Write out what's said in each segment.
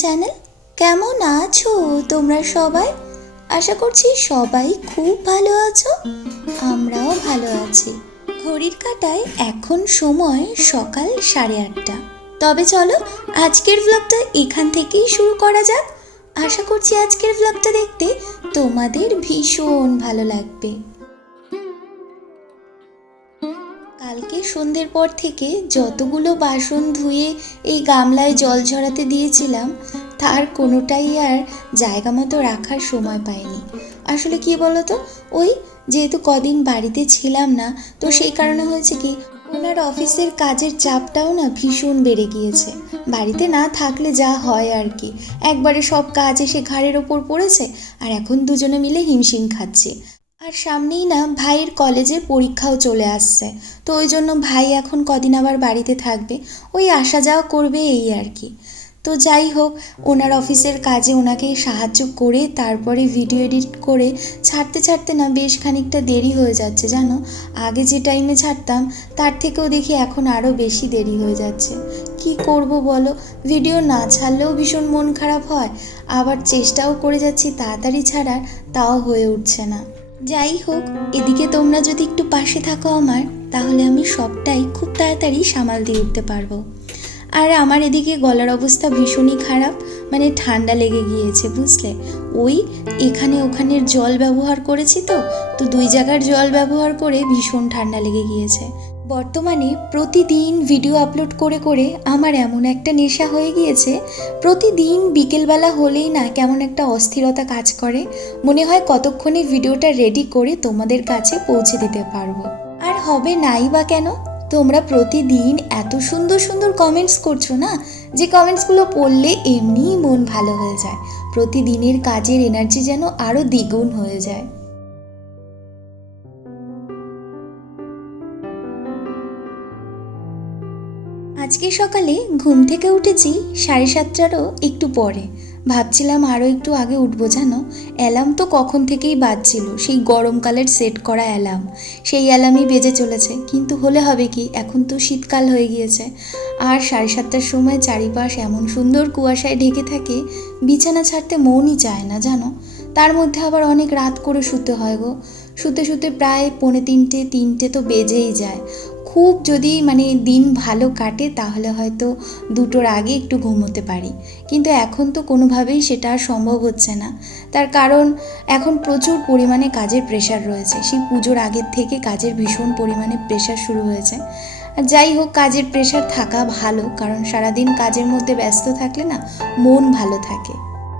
Channel? কেমন আছো তোমরা সবাই? আশা করছি সবাই খুব ভালো আছো, আমরাও ভালো আছি। ঘড়ির কাটায় এখন সময় সকাল সাড়ে আটটা। তবে চলো আজকের ব্লগটা এখান থেকেই শুরু করা যাক। আশা করছি আজকের ব্লগটা দেখতে তোমাদের ভীষণ ভালো লাগবে। সন্ধ্যের পর থেকে যতগুলো বাসন ধুয়ে এই গামলায় জল ঝরাতে দিয়েছিলাম, তার কোনোটাই আর জায়গা মতো রাখার সময় পাইনি। আসলে কি বলতো? ওই যেহেতু কদিন বাড়িতে ছিলাম না, তো সেই কারণে হয়েছে কি, ওনার অফিসের কাজের চাপটাও না ভীষণ বেড়ে গিয়েছে। বাড়িতে না থাকলে যা হয় আর কি। একবারে সব কাজ এসে ঘাড়ের ওপর পড়েছে, আর এখন দুজনে মিলে হিমশিম খাচ্ছে। আর সামনেই না ভাইয়ের কলেজে পরীক্ষাও চলে আসছে। তো ওই জন্য ভাই এখন কদিন আবার বাড়িতে থাকবে। ওই আসা যাওয়া করবে এই আর কি। তো যাই হোক, ওনার অফিসের কাজে ওনাকে সাহায্য করে তারপরে ভিডিও এডিট করে ছাড়তে ছাড়তে না বেশ খানিকটা দেরি হয়ে যাচ্ছে, জানো? আগে যে টাইমে ছাড়তাম, তার থেকেও দেখি এখন আরও বেশি দেরি হয়ে যাচ্ছে। কি করব বলো? ভিডিও না ছাড়লেও ভীষণ মন খারাপ হয়। আবার চেষ্টাও করে যাচ্ছি তাড়াতাড়ি ছাড়ার, তাও হয়ে উঠছে না। যাই হোক, এদিকে তোমরা যদি একটু পাশে থাকো আমার, তাহলে আমি সবটাই খুব তাড়াতাড়ি সামাল দিয়ে উঠতে পারব। আর আমার এদিকে গলার অবস্থা ভীষণই খারাপ মানে ঠান্ডা লেগে গিয়েছে, বুঝলে? ওই এখানে ওখানের জল ব্যবহার করেছি তো তো দুই জায়গার জল ব্যবহার করে ভীষণ ঠান্ডা লেগে গিয়েছে। বর্তমানে প্রতিদিন ভিডিও আপলোড করে করে আমার এমন একটা নেশা হয়ে গিয়েছে। প্রতিদিন বিকেলবেলা হলেই না কেমন একটা অস্থিরতা কাজ করে। মনে হয় কতক্ষণে ভিডিওটা রেডি করে তোমাদের কাছে পৌঁছে দিতে পারব। আর হবে নাই বা কেন? তোমরা প্রতিদিন এত সুন্দর সুন্দর কমেন্টস করছ না? যে কমেন্টসগুলো পড়লে এমনিই মন ভালো হয়ে যায়। প্রতিদিনের কাজের এনার্জি যেন আরও দ্বিগুণ হয়ে যায়। আজকে সকালে ঘুম থেকে উঠেছি সাড়ে সাতটারও একটু পরে। ভাবছিলাম আরও একটু আগে উঠবো জানো? অ্যালার্ম তো কখন থেকেই বাজছিল, সেই গরমকালের সেট করা অ্যালার্ম। সেই অ্যালার্মই বেজে চলেছে, কিন্তু হলে হবে কি? এখন তো শীতকাল হয়ে গিয়েছে। আর সাড়ে সাতটার সময় চারিপাশ এমন সুন্দর কুয়াশায় ঢেকে থাকে, বিছানা ছাড়তে মনই চায় না, জানো? তার মধ্যে আবার অনেক রাত করে শুতে হয় গো। শুতে শুতে প্রায় পৌনে তিনটে তিনটে তো বেজেই যায়। খুব যদি মানে দিন ভালো কাটে, তাহলে হয়তো দুটোর আগে একটু ঘুমোতে পারি। কিন্তু এখন তো কোনোভাবেই সেটা সম্ভব হচ্ছে না। তার কারণ, এখন প্রচুর পরিমাণে কাজের প্রেশার রয়েছে। সেই পুজোর আগের থেকে কাজের ভীষণ পরিমাণে প্রেশার শুরু হয়েছে। আর যাই হোক, কাজের প্রেশার থাকা ভালো, কারণ সারাদিন কাজের মধ্যে ব্যস্ত থাকলে না, মন ভালো থাকে।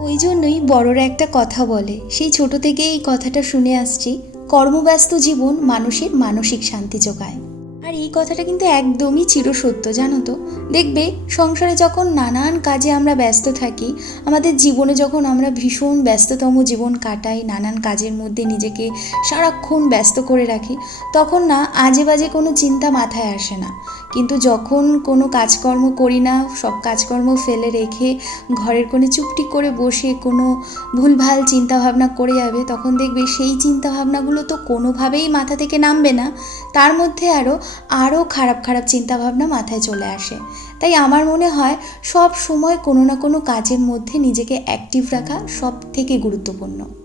ওই জন্যই বড়রা একটা কথা বলে, সেই ছোট থেকে এই কথাটা শুনে আসছি, কর্মব্যস্ত জীবন মানুষের মানসিক শান্তি যোগায়। আর এই কথাটা কিন্তু একদমই চিরসত্য, জানো তো? দেখবে, সংসারে যখন নানান কাজে আমরা ব্যস্ত থাকি, আমাদের জীবনে যখন আমরা ভীষণ ব্যস্ততম জীবন কাটাই, নানান কাজের মধ্যে নিজেকে সারাক্ষণ ব্যস্ত করে রাখি, তখন না আজে বাজে কোনো চিন্তা মাথায় আসে না। কিন্তু যখন কোনো কাজকর্ম করি না, সব কাজকর্ম ফেলে রেখে ঘরের কোণে চুপটি করে বসে কোনো ভুলভাল চিন্তাভাবনা করে যাবে, তখন দেখবে সেই চিন্তাভাবনাগুলো তো কোনোভাবেই মাথা থেকে নামবে না। তার মধ্যে আরও আরও খারাপ খারাপ চিন্তাভাবনা মাথায় চলে আসে। তাই আমার মনে হয় সব সময় কোনো না কোনো কাজের মধ্যে নিজেকে অ্যাক্টিভ রাখা সব থেকে গুরুত্বপূর্ণ।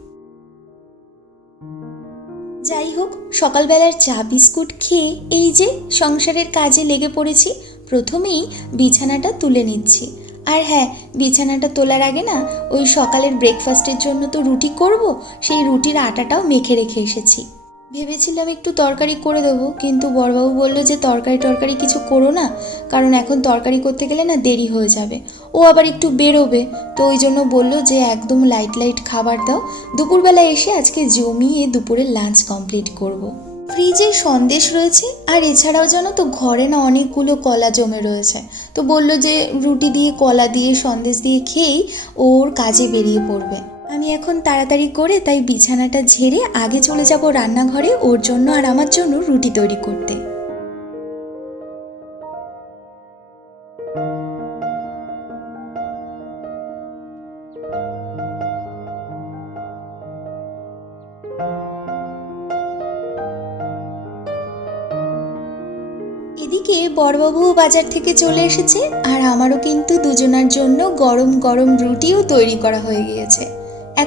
যাই হোক, সকালবেলার চা, বিস্কুট খেয়ে এই যে সংসারের কাজে লেগে পড়েছি, প্রথমেই বিছানাটা তুলে নিচ্ছি। আর হ্যাঁ বিছানাটা তোলার আগে না, ওই সকালের ব্রেকফাস্টের জন্য তো রুটি করব, সেই রুটির আটাটাও মেখে রেখে এসেছি। ভেবেছিলাম একটু তরকারি করে দেবো, কিন্তু বড়বাবু বলল যে তরকারি টরকারি কিছু করো না, কারণ এখন তরকারি করতে গেলে না দেরি হয়ে যাবে। ও আবার একটু বেরোবে, তো ওই জন্য বলল যে একদম লাইট লাইট খাবার দাও। দুপুরবেলা এসে আজকে জমিয়ে দুপুরের লাঞ্চ কমপ্লিট করব। ফ্রিজে সন্দেশ রয়েছে, আর এছাড়াও জানো তো ঘরে না অনেকগুলো কলা জমে রয়েছে। তো বলল যে রুটি দিয়ে কলা দিয়ে সন্দেশ দিয়ে খেয়েই ওর কাজে বেরিয়ে পড়বে। আমি এখন তাড়াতাড়ি করে তাই বিছানাটা ঝেড়ে আগে চলে যাব রান্নাঘরে, ওর জন্য আর আমার জন্য রুটি তৈরি করতে। এদিকে বড়বাবুও বাজার থেকে চলে এসেছে, আর আমারও কিন্তু দুজনার জন্য গরম গরম রুটিও তৈরি করা হয়ে গিয়েছে।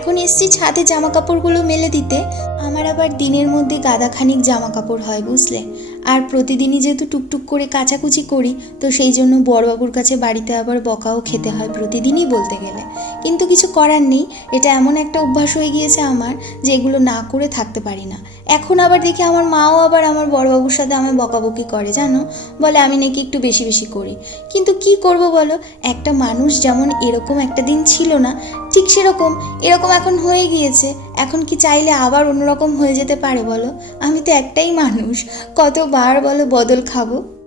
এখন এসছি ছাদে জামা কাপড়গুলো মেলে দিতে, আমার আবার দিনের মধ্যে গাদাখানিক জামা কাপড় হয়, বুঝলে? আর প্রতিদিনই যেহেতু টুকটুক করে কাচাকুচি করি, তো সেই জন্য বড়বাবুর কাছে বাড়িতে আবার বকাও খেতে হয় প্রতিদিনই বলতে গেলে। কিন্তু কিছু করার নেই। এটা এমন একটা অভ্যাস হয়ে গিয়েছে আমার যে এগুলো না করে থাকতে পারি না। এখন আবার দেখি আমার মাও আবার আমার বড়বাবুর সাথে আমার বকাবকি করে, জানো? বলে, আমি নাকি একটু বেশি বেশি করি। কিন্তু কি করব বলো? একটা মানুষ যেমন এরকম একটা দিন ছিল না, ঠিক সেরকম, এরকম এখন হয়ে গিয়েছে। এখন কি চাইলে আবার অন্যরকম হয়ে যেতে পারে বলো? আমি তো একটাই মানুষ। কতবার বলো বদল খাব?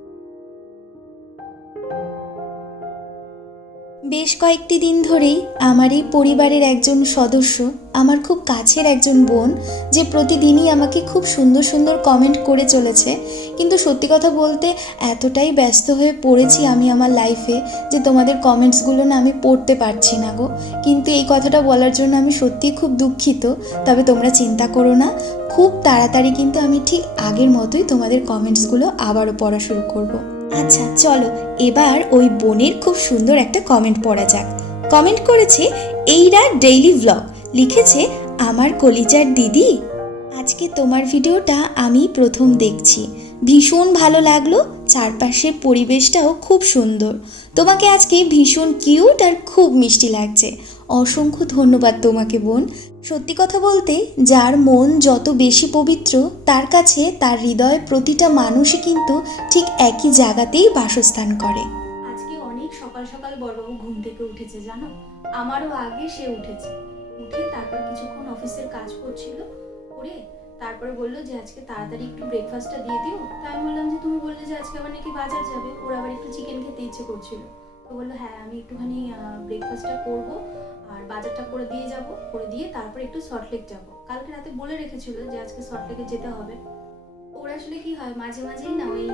বেশ কয়েকটি দিন ধরেই আমার এই পরিবারের একজন সদস্য, আমার খুব কাছের একজন বোন, যে প্রতিদিনই আমাকে খুব সুন্দর সুন্দর কমেন্ট করে চলেছে। কিন্তু সত্যি কথা বলতে এতটাই ব্যস্ত হয়ে পড়েছি আমি আমার লাইফে যে তোমাদের কমেন্টসগুলো না আমি পড়তে পারছি না গো। কিন্তু এই কথাটা বলার জন্য আমি সত্যিই খুব দুঃখিত। তবে তোমরা চিন্তা করো না, খুব তাড়াতাড়ি কিন্তু আমি ঠিক আগের মতোই তোমাদের কমেন্টসগুলো আবারও পড়া শুরু করব। আচ্ছা চলো, এবার ওই বোনের খুব সুন্দর একটা কমেন্ট পড়া যাক। কমেন্ট করেছে, এইরা ডেইলি ব্লগ লিখেছে, আমার কলিজার দিদি? আজকে তোমার ভিডিওটা আমি প্রথম দেখছি। ভীষণ ভালো লাগল, চারপাশের পরিবেশটাও খুব সুন্দর। তোমাকে আজকে ভীষণ কিউট আর খুব মিষ্টি লাগছে। অসংখ্য ধন্যবাদ তোমাকে বোন। সত্যি কথা বলতে, যার মন যত বেশি পবিত্র, তার কাছে তার হৃদয় প্রতিটা মানুষই কিন্তু ঠিক একই জায়গাতেই বাসস্থান করে। আজকে অনেক সকাল সকাল বড়বাবু ঘুম থেকে উঠেছে, জানো? আমারও আগে সে উঠেছে। উঠে তারপর কিছুক্ষণ অফিসের কাজ করছিল, করে তারপরে বলল যে, আজকে তাড়াতাড়ি একটু ব্রেকফাস্টটা দিয়ে দিও। তাই আমি বললাম যে, তুমি বললে যে, আজকে আবার নাকি বাজার যাবে। ওর আবার একটু চিকেন খেতে ইচ্ছে করছিল। তো বলল হ্যাঁ আমি একটুখানি ব্রেকফাস্টটা করব। আর বাজারটা করে দিয়ে যাব, করে দিয়ে তারপর একটু সল্টলেক যাব। কালকে রাতে বলে রেখেছিল যে আজকে সল্টলেকে যেতে হবে। ওর আসলে কি হয়, মাঝে মাঝেই না ওই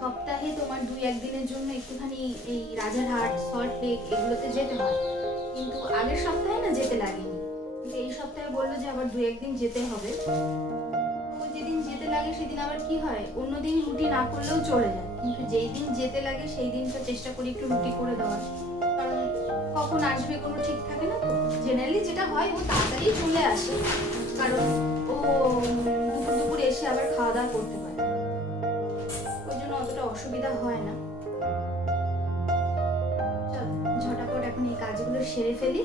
সপ্তাহে তোমার দুই একদিনের জন্য একটুখানি এই রাজারহাট সল্ট লেক এগুলোতে যেতে হয়। কিন্তু আগের সপ্তাহে না যেতে লাগেনি। কিন্তু এই সপ্তাহে বলল যে আবার দুই একদিন যেতে হবে। তো যেদিন যেতে লাগে সেদিন আবার কি হয় অন্যদিন রুটি না করলেও চলে যায়। কিন্তু যেই দিন যেতে লাগে সেই দিনটা চেষ্টা করি একটু রুটি করে দেওয়ার। কখন আসবে কোনো ঠিক থাকে না? তো জেনারেলি যেটা হয়, ও তাড়াতাড়ি চলে আসে। কারণ ও দুপুর দুপুর এসে আবার খাওয়া দাওয়া করতে পারে। ওই জন্য অতটা অসুবিধা হয় না। ঝটাপট এখন এই কাজগুলো সেরে ফেলি।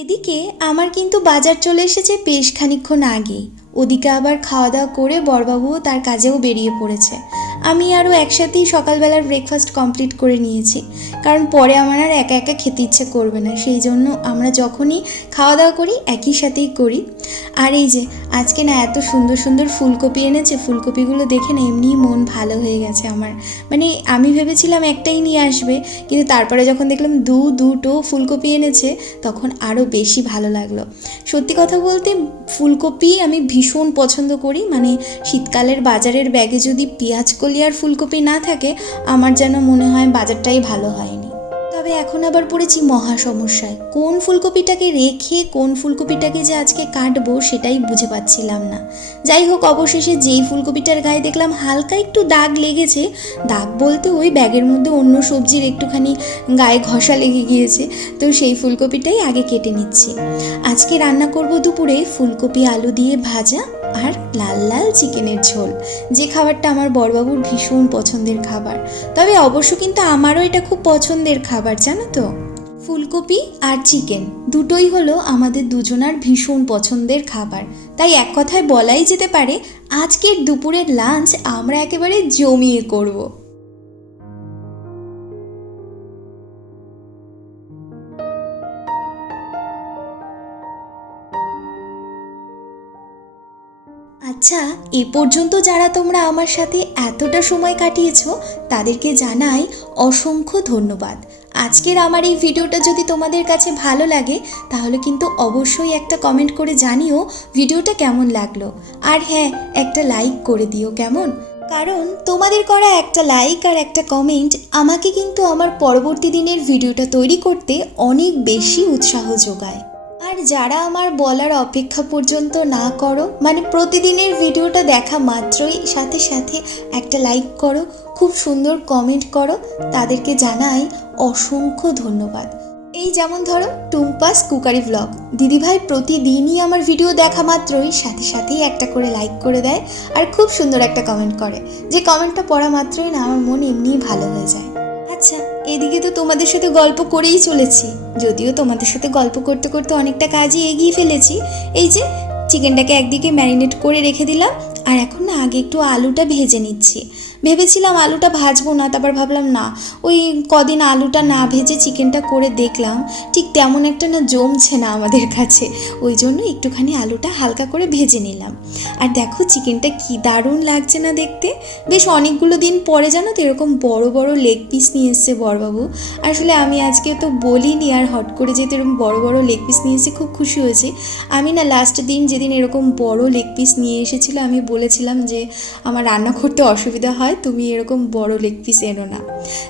এদিকে আমার কিন্তু বাজার চলে এসেছে বেশ খানিকক্ষণ আগেই। ওদিকে আবার খাওয়া দাওয়া করে বড়বাবুও তার কাজেও বেরিয়ে পড়েছে। আমি আরও একসাথেই সকালবেলার ব্রেকফাস্ট কমপ্লিট করে নিয়েছি। কারণ পরে আমার আর একা একা খেতে ইচ্ছে করবে না। সেই জন্য আমরা যখনই খাওয়া দাওয়া করি, একই সাথেই করি। আর এই যে, আজকে না এত সুন্দর সুন্দর ফুলকপি এনেছে। ফুলকপিগুলো দেখে না এমনিই মন ভালো হয়ে গেছে আমার। মানে আমি ভেবেছিলাম একটাই নিয়ে আসবে, কিন্তু তারপরে যখন দেখলাম দু, দুটো ফুলকপি এনেছে, তখন আরও বেশি ভালো লাগল। সত্যি কথা বলতে ফুলকপি আমি ভীষণ পছন্দ করি। মানে শীতকালের বাজারের ব্যাগে যদি পেঁয়াজ কলি আর ফুলকপি না থাকে, আমার যেন মনে হয় বাজারটাই ভালো হয়নি। তবে এখন আবার পড়েছি মহা সমস্যায়। কোন ফুলকপিটাকে রেখে, কোন ফুলকপিটাকে যে আজকে কাটবো সেটাই বুঝে পাচ্ছিলাম না। যাই হোক, অবশেষে যেই ফুলকপিটার গায়ে দেখলাম হালকা একটু দাগ লেগেছে, দাগ বলতে ওই ব্যাগের মধ্যে অন্য সবজির একটুখানি গায়ে ঘষা লেগে গিয়েছে, তো সেই ফুলকপিটাই আগে কেটে নিচ্ছি। আজকে রান্না করব দুপুরে ফুলকপি আলু দিয়ে ভাজা আর লাল লাল চিকেনের ঝোল। যে খাবারটা আমার বড়বাবুর ভীষণ পছন্দের খাবার। তবে অবশ্য কিন্তু আমারও এটা খুব পছন্দের খাবার, জানো তো? ফুলকপি আর চিকেন দুটোই হলো আমাদের দুজনার ভীষণ পছন্দের খাবার। তাই এক কথায় বলাই যেতে পারে, আজকের দুপুরের লাঞ্চ আমরা একেবারে জমিয়ে করব। আচ্ছা এ পর্যন্ত যারা তোমরা আমার সাথে এতটা সময় কাটিয়েছ, তাদেরকে জানাই অসংখ্য ধন্যবাদ। আজকের আমার এই ভিডিওটা যদি তোমাদের কাছে ভালো লাগে, তাহলে কিন্তু অবশ্যই একটা কমেন্ট করে জানিও ভিডিওটা কেমন লাগল। আর হ্যাঁ একটা লাইক করে দিও কেমন? কারণ তোমাদের করা একটা লাইক আর একটা কমেন্ট আমাকে কিন্তু আমার পরবর্তী দিনের ভিডিওটা তৈরি করতে অনেক বেশি উৎসাহ যোগায়। আর যারা আমার বলার অপেক্ষা পর্যন্ত না করো মানে প্রতিদিনের ভিডিওটা দেখা মাত্রই, সাথে সাথে একটা লাইক করো, খুব সুন্দর কমেন্ট করো, তাদেরকে জানাই অসংখ্য ধন্যবাদ। এই যেমন ধরো, টুম্পাস কুকারি ভ্লগ দিদিভাই প্রতিদিনই আমার ভিডিও দেখা মাত্রই, সাথে সাথেই একটা করে লাইক করে দেয় আর খুব সুন্দর একটা কমেন্ট করে। যে কমেন্টটা পড়া মাত্রই না, আমার মন এমনিই ভালো হয়ে যায়। আচ্ছা এদিকে তো তোমাদের সাথে গল্প করেই চলেছি। যদিও তোমাদের সাথে গল্প করতে করতে অনেকটা কাজই এগিয়ে ফেলেছি। এই যে চিকেনটাকে একদিকে ম্যারিনেট করে রেখে দিলাম, আর এখন না আগে একটু আলুটা ভেজে নিচ্ছি। ভেবেছিলাম আলুটা ভাজবো না, তারপর ভাবলাম না। ওই কদিন আলুটা না ভেজে চিকেনটা করে দেখলাম, ঠিক তেমন একটা না জমছে না আমাদের কাছে। ওই জন্য একটুখানি আলুটা হালকা করে ভেজে নিলাম। আর দেখো চিকেনটা কি দারুণ লাগছে না দেখতে। বেশ অনেকগুলো দিন পরে জানো তো এরকম বড় বড় লেগ পিস নিয়ে এসছে বড়বাবু আসলে আমি আজকে তো বলিনি আর হট করে যেহেতু এরকম বড় বড় লেগ পিস নিয়ে এসে খুব খুশি হয়েছি। আমি না লাস্ট দিন যেদিন এরকম বড় লেগ পিস নিয়ে এসেছিল, আমি বলেছিলাম যে আমার রান্না করতে অসুবিধা হয় তুমি এরকম বড় লেগ পিস এনো না।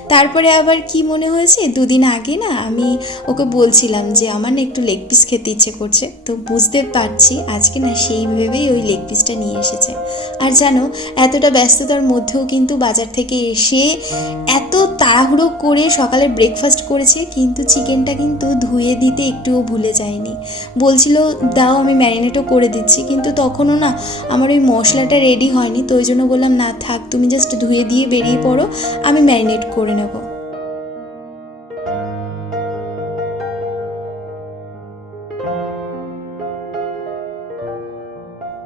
তারপরে আবার কি মনে হয়েছে? দুদিন আগে না আমি ওকে বলছিলাম যে, আমার না একটু লেগ পিস খেতে ইচ্ছে করছে। তো বুঝতে পারছি আজকে না সেই ভেবেই ওই লেগ পিসটা নিয়ে এসেছে। আর জানো, এতটা ব্যস্ততার মধ্যেও কিন্তু বাজার থেকে এসে এত তাড়াহুড়ো করে সকালে ব্রেকফাস্ট করেছে, কিন্তু চিকেনটা কিন্তু ধুয়ে দিতে একটুও ভুলে যায়নি। বলছিল, দাও, আমি ম্যারিনেটও করে দিচ্ছি। কিন্তু তখনও না আমার ওই মশলাটা রেডি হয়নি, তো ওই জন্য বললাম, না, থাক, তুমি জাস্ট ধুয়ে দিয়ে বেরিয়ে পড়ো, আমি ম্যারিনেট করে নেব।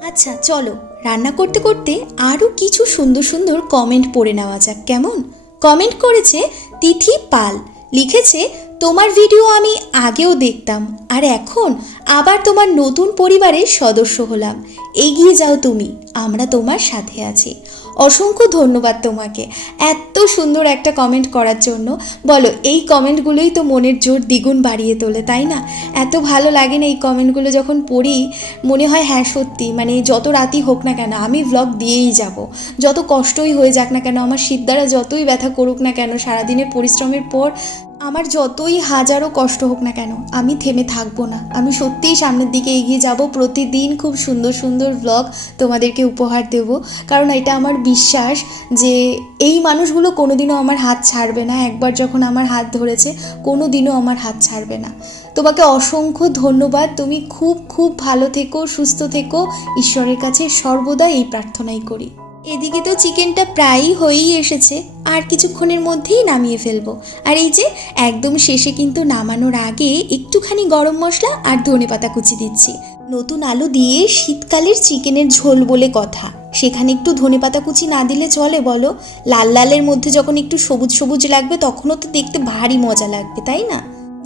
আচ্ছা চলো, রান্না করতে করতে আরও কিছু সুন্দর সুন্দর কমেন্ট পড়ে নেওয়া যাক, কেমন? কমেন্ট করেছে, তিথি পাল। লিখেছে, তোমার ভিডিও আমি আগেও দেখতাম, আর এখন আবার তোমার নতুন পরিবারের সদস্য হলাম। এগিয়ে যাও তুমি, আমরা তোমার সাথে আছি। অসংখ্য ধন্যবাদ তোমাকে। এত সুন্দর একটা কমেন্ট করার জন্য। বলো, এই কমেন্টগুলোই তো মনের জোর দ্বিগুণ বাড়িয়ে তোলে, তাই না? এত ভালো লাগে না এই কমেন্টগুলো যখন পড়ি, মনে হয় হ্যাঁ সত্যি মানে যত রাতই হোক না কেন, আমি ব্লগ দিয়েই যাব। যত কষ্টই হয়ে যাক না কেন, আমার শীত দ্বারা যতই ব্যথা করুক না কেন, সারাদিনের পরিশ্রমের পর আমার যতই হাজারো কষ্ট হোক না কেন, আমি থেমে থাকব না। আমি সত্যিই সামনের দিকে এগিয়ে যাব। প্রতিদিন খুব সুন্দর সুন্দর ভ্লগ তোমাদেরকে উপহার দেব। কারণ এটা আমার বিশ্বাস যে এই মানুষগুলো কোনোদিনও আমার হাত ছাড়বে না। একবার যখন আমার হাত ধরেছে কোনো দিনও আমার হাত ছাড়বে না। তোমাকে অসংখ্য ধন্যবাদ। তুমি খুব খুব ভালো থেকো, সুস্থ থেকো। ঈশ্বরের কাছে সর্বদা এই প্রার্থনাই করি। এদিকে তো চিকেনটা প্রায়ই হয়েই এসেছে, আর কিছুক্ষণের মধ্যেই নামিয়ে ফেলব। আর এই যে, একদম শেষে কিন্তু নামানোর আগে একটুখানি গরম মশলা আর ধনেপাতা কুচি দিচ্ছি। নতুন আলু দিয়ে শীতকালের চিকেনের ঝোল বলে কথা। সেখানে একটু ধনেপাতা কুচি না দিলে চলে বলো? লাল লালের মধ্যে যখন একটু সবুজ সবুজ লাগবে, তখনও তো দেখতে ভারী মজা লাগবে, তাই না?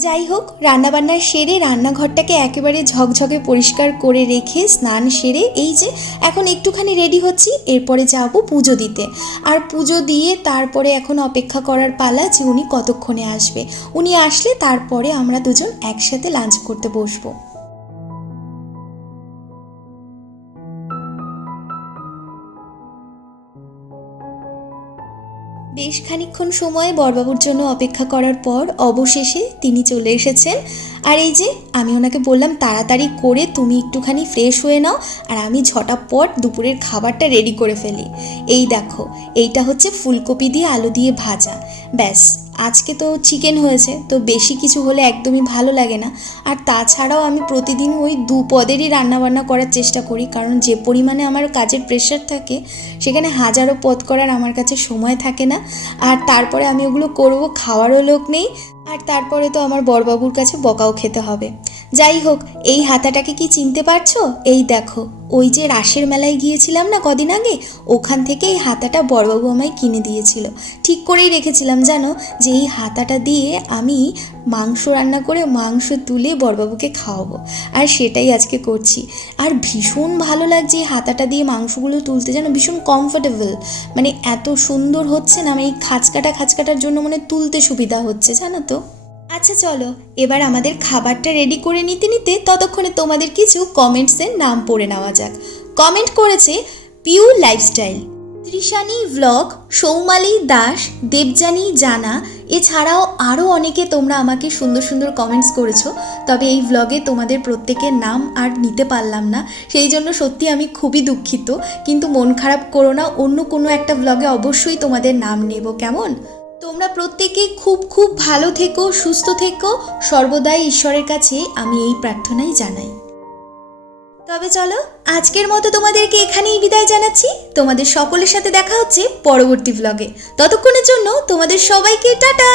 যাই হোক রান্নাবান্না সেরে রান্নাঘরটাকে একেবারে ঝকঝকে পরিষ্কার করে রেখে স্নান সেরে এই যে এখন একটুখানি রেডি হচ্ছি, এরপরে যাব পুজো দিতে। আর পুজো দিয়ে তারপরে এখন অপেক্ষা করার পালা যে উনি কতক্ষণে আসবে। উনি আসলে তারপরে আমরা দুজন একসাথে লাঞ্চ করতে বসবো। বেশ খানিক্ষণ সময় বরবাবুর জন্য অপেক্ষা করার পর অবশেষে তিনি চলে এসেছেন। আর এই যে, আমি ওনাকে বললাম, তাড়াতাড়ি করে তুমি একটুখানি ফ্রেশ হয়ে নাও আর আমি ঝটাপট দুপুরের খাবারটা রেডি করে ফেলি। এই দেখো, এইটা হচ্ছে ফুলকপি দিয়ে আলু দিয়ে ভাজা। ব্যাস আজকে তো চিকেন হয়েছে, তো বেশি কিছু হলে একদমই ভালো লাগে না। আর তাছাড়াও আমি প্রতিদিন ওই দু পদেরই রান্নাবান্না করার চেষ্টা করি, কারণ যে পরিমাণে আমার কাজের প্রেশার থাকে, সেখানে হাজারো পদ করার আমার কাছে সময় থাকে না। আর তারপরে আমি ওগুলো করব, খাওয়ারও লোক নেই, আর তারপরে তো আমার বড়বাবুর কাছে বকাও খেতে হবে। যাই হোক, এই হাতাটাকে কি চিনতে পারছ? এই দেখো, ওই যে রাসের মেলায় গিয়েছিলাম না কদিন আগে? ওখান থেকে এই হাতাটা বড়বাবু আমায় কিনে দিয়েছিল। ঠিক করেই রেখেছিলাম, জানো? যে এই হাতাটা দিয়ে আমি মাংস রান্না করে মাংস তুলে বড়বাবুকে খাওয়াবো। আর সেটাই আজকে করছি। আর ভীষণ ভালো লাগছে এই হাতাটা দিয়ে মাংসগুলো তুলতে যেন ভীষণ কমফোর্টেবল মানে এত সুন্দর হচ্ছে না আমি এই খাঁচকাটা খাঁচকাটার জন্য মানে তুলতে সুবিধা হচ্ছে, জানো তো? আচ্ছা চলো। এবার আমাদের খাবারটা রেডি করে নিতে নিতে ততক্ষণে তোমাদের কিছু কমেন্টসের নাম পড়ে নেওয়া যাক। কমেন্ট করেছে পিউ লাইফস্টাইল ত্রিশানি ভ্লগ সৌমালি দাস, দেবযানী জানা, এছাড়াও আরও অনেকে তোমরা আমাকে সুন্দর সুন্দর কমেন্টস করেছ, তবে এই ভ্লগে তোমাদের প্রত্যেকের নাম আর নিতে পারলাম না। সেই জন্য সত্যি আমি খুবই দুঃখিত। কিন্তু মন খারাপ করো না, অন্য কোনো একটা ভ্লগে অবশ্যই তোমাদের নাম নেব, কেমন? তোমরা প্রত্যেকে খুব খুব ভালো থেকো, সুস্থ থেকো। সর্বদাই ঈশ্বরের কাছে আমি এই প্রার্থনাই জানাই। তবে চলো, আজকের মতো তোমাদেরকে এখানেই বিদায় জানাচ্ছি। তোমাদের সকলের সাথে দেখা হচ্ছে পরবর্তী ব্লগে ততক্ষণের জন্য তোমাদের সবাইকে টাটা!